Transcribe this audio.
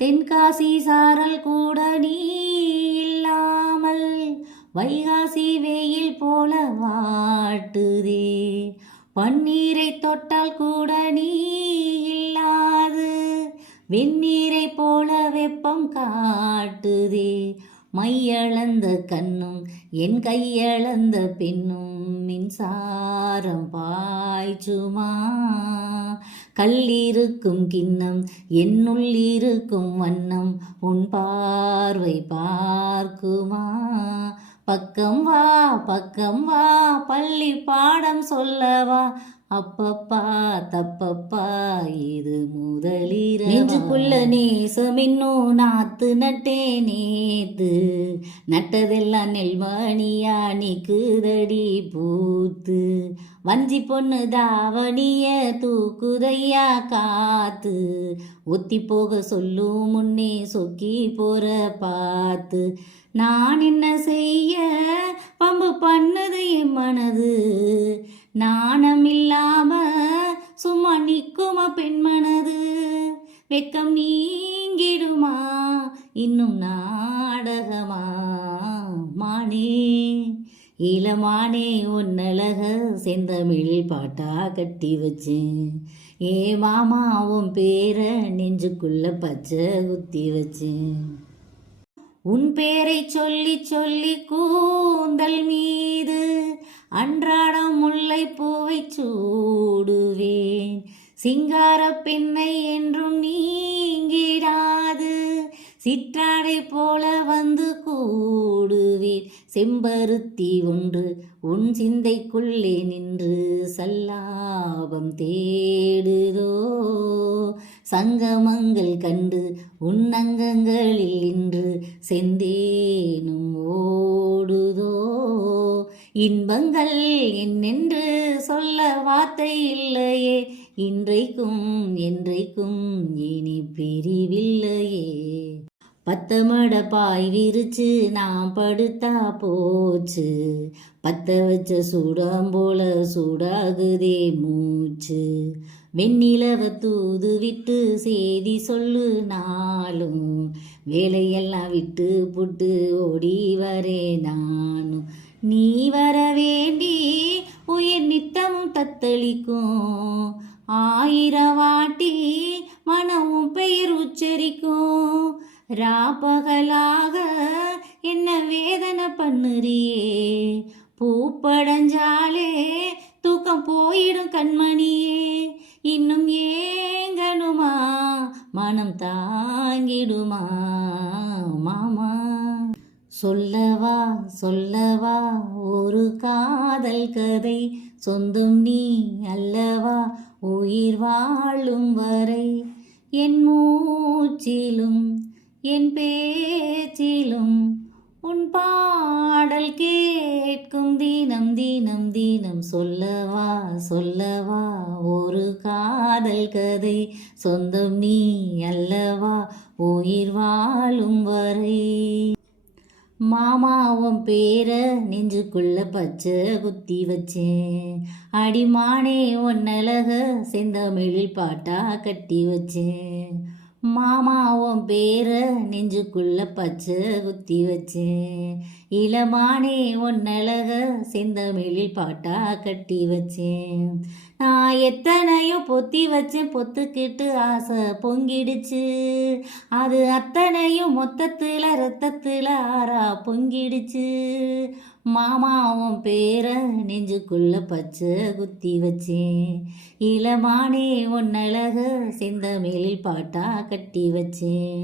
தென்காசி சாரல் கூட நீ இல்லாமல் வைகாசி வெயில் போல வாட்டுதே. பன்னீரை தொட்டால் கூட நீ இல்லாது வெந்நீரை போல வெப்பம் காட்டுதே. மையளந்த கண்ணும் என் கையளந்த பெண்ணும் மின்சாரம் பாய்ச்சுமா. கல்லிருக்கும் கிண்ணம் என்னுள் இருக்கும் வண்ணம் உன் பார்வை பார்க்குமா. பக்கம் வா பள்ளி பாடம் சொல்லவா. அப்பப்பா தப்பப்பா இது முதலிரவா. நெஞ்சுக்குள்ள நேசம் இன்னும் நாத்து நட்டே நேத்து. நட்டதெல்லாம் நெல்மணியா நிக்குதடி பூத்து. வஞ்சி பொண்ணு தாவணிய தூக்குதையா காத்து. ஒத்தி போக சொல்லும் முன்னே சொக்கி போற பார்த்து. நான் என்ன செய்ய பம்பு பண்ணுது என் மனது. நாணம் இல்லாம சும்மா நிக்குமா பெண்மனது. வெக்கம் நீங்கிடுமா இன்னும் நாடகமா. மானே இளமானே உன்னழக செந்தமிழ் பாட்டா கட்டி வச்சேன். ஏ மாமா உன் பேர நெஞ்சுக்குள்ள பச்சை குத்தி வச்சேன். உன் பேரை சொல்லி சொல்லி கூந்தல் மீது அன்றாடம் முல்லை பூவை சூடுவேன். சிங்கார பெண்ணை என்றும் நீங்கிடாது சிற்றாடை போல வந்து கூடுவேன். செம்பருத்தி ஒன்று உன் சிந்தைக்குள்ளே நின்று சல்லாபம் தேடுதோ. சங்கமங்கள் கண்டு உன் அங்கங்களில் நின்று செந்தேனும் ஓடுதோ. இன்பங்கள் என்னென்று சொல்ல வார்த்தை இல்லையே. இன்றைக்கும் என்றைக்கும் இனி பிரிவில்லையே. பத்தமட பாய் விரிச்சு நான் படுத்தா போச்சு. பத்த வச்ச சூடாம் போல சூடாகுதே மூச்சு. வெண்ணிலவ தூது விட்டு செய்தி சொல்லு நாளும். வேலையெல்லாம் விட்டு புட்டு ஓடி வரே நானும். நீ வர வேண்டி உயிர் நித்தமும் தத்தளிக்கும். 1000 வாட்டி மனமும் பெயர் உச்சரிக்கும். ராப்பகலாக என்ன வேதனை பண்ணுறியே. பூப்படைஞ்சாலே தூக்கம் போயிடும் கண்மணியே. இன்னும் ஏங்கணுமா மனம் தாங்கிடுமா மாமா. சொல்லவா ஒரு காதல் கதை. சொந்தம் நீ அல்லவா உயிர் வாழும் வரை. என் மூச்சிலும் என் பேச்சிலும் உன் பாடல் கேட்கும் தினம் தினம் தினம். சொல்லவா ஒரு காதல் கதை. சொந்தம் நீ அல்லவா உயிர் வாழும் வரை. மாமாவும் பேர நெஞ்சுக்குள்ள பச்சை குத்தி வச்சேன். அடிமானே ஒன்னழக செந்தமிழில் பாட்டா கட்டி வச்சேன். மாமாவும் பேர நெஞ்சுக்குள்ள பச்சை குத்தி வச்சேன். இளமானே ஒன்னழக செந்தமிழில் பாட்டா கட்டி வச்சேன். நான் எத்தனையோ பொத்தி வச்சேன் பொத்துக்கிட்டு ஆசை பொங்கிடுச்சு. அது அத்தனையும் மொத்தத்தில் ரத்தத்தில் ஆறா பொங்கிடுச்சு. மாமாவும் பேர நெஞ்சுக்குள்ள பச்சை குத்தி வச்சேன். இளமானே ஒன்னழக செந்தமிழில் பாட்டா கட்டி வச்சேன்.